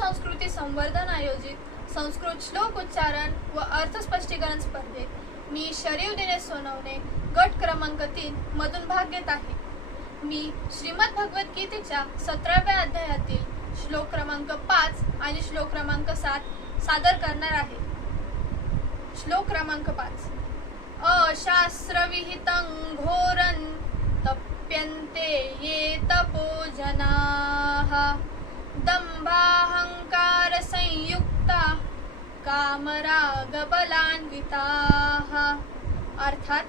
संस्कृती संवर्धन आयोजित संस्कृत श्लोक उच्चारण व अर्थ स्पष्टीकरण स्पर्धेत मी शरीव दिनेश सोनवणे गट क्रमांक तीन मधून भाग घेत आहे. मी श्रीमद भगवद्गीतेच्या सतराव्या अध्यायातील श्लोक क्रमांक पाच आणि श्लोक क्रमांक सात सादर करणार आहे. श्लोक क्रमांक पाच. अशास्त्रविहितं घोरं तप्यन्ते ये तपोजना दंभाहंकारसंयुक्ता कामरागबलान्विताः। अर्थात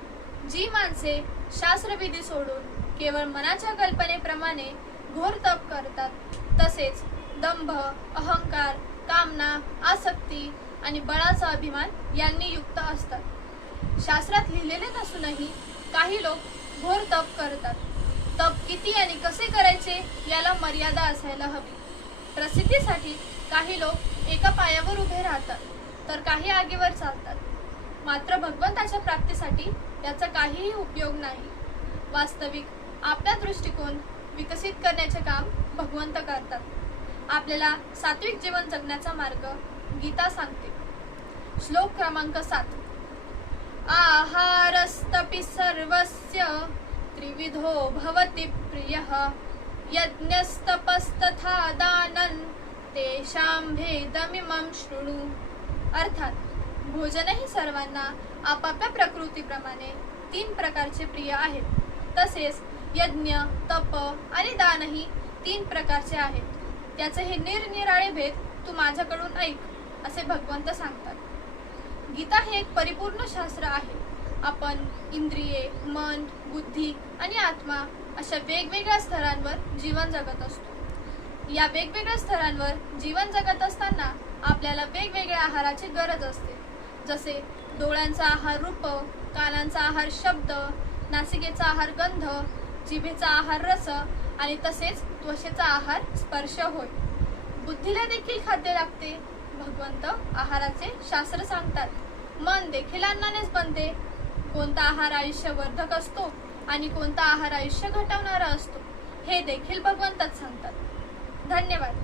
जी माणसे शास्त्रविधी सोडून केवळ मनाच्या कल्पनेप्रमाणे घोर तप करतात तसेच दंभ अहंकार कामना आसक्ती आणि बळाचा अभिमान यांनी युक्त असतात. शास्त्रात लिहिलेले नसूनही काही लोक घोर तप करतात. तप किती आणि कसे करायचे याला मर्यादा असायला हवी. प्रसिद्धीसाठी काही लोक एका पायावर उभे राहतात तर काही आगीवर चालतात. मात्र भगवंताच्या प्राप्तीसाठी याचा काहीही उपयोग नाही. वास्तविक आपला दृष्टिकोन विकसित करण्याचे काम भगवंत करतात. आपल्याला सात्विक जीवन जगण्याचा मार्ग गीता सांगते. श्लोक क्रमांक सात. आहारस्तपि सर्वस्य त्रिविधो भवति प्रियः। यज्ञस्तपस्तथा दानं तेषां भेदमिमं शृणु। अर्थात भोजनही सर्वांना आपापल्या प्रकृतीप्रमाणे तीन प्रकारचे प्रिय आहेत. तसेच यज्ञ तप आणि दानही तीन प्रकारचे आहेत. त्याचे हे निरनिराळे भेद तू माझ्याकडून ऐक असे भगवंत सांगतात. गीता हे एक परिपूर्ण शास्त्र आहे. आपण इंद्रिये मन बुद्धी आणि आत्मा अशा वेगवेगळ्या स्तरांवर जीवन जगत असतो. या वेगवेगळ्या स्तरांवर जीवन जगत असताना आपल्याला वेगवेगळ्या आहाराची गरज असते. जसे डोळ्यांचा आहार रूप कानांचा आहार शब्द नासिकेचा आहार गंध जिभेचा आहार रस आणि तसेच त्वचेचा आहार स्पर्श होय. बुद्धीला देखील खाद्य लागते. भगवंत आहाराचे शास्त्र सांगतात. मन देखील अन्नानेच बनते. कोणता आहार आयुष्यवर्धक असतो? आणि कोणता आहार आयुष्य घटवणारा असतो हे देखील भगवंतच सांगतात. धन्यवाद.